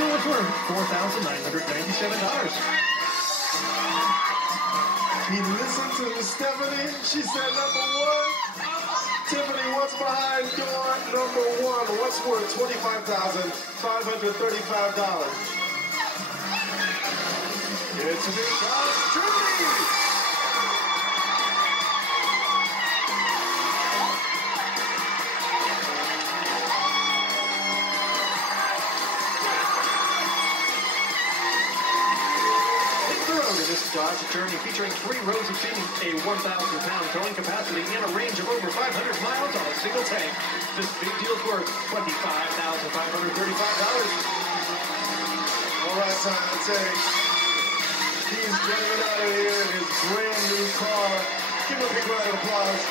deal was worth $4,997. He listened to Stephanie. She said number one. Tiffany, what's behind door number one? What's worth $25,535? It's a big opportunity. This Dodge Journey featuring 3 rows of seating, a 1,000-pound towing capacity, and a range of over 500 miles on a single tank. This big deal's worth $25,535. All right, Simon, he's driving out of here in his brand new car. Give him a big round of applause.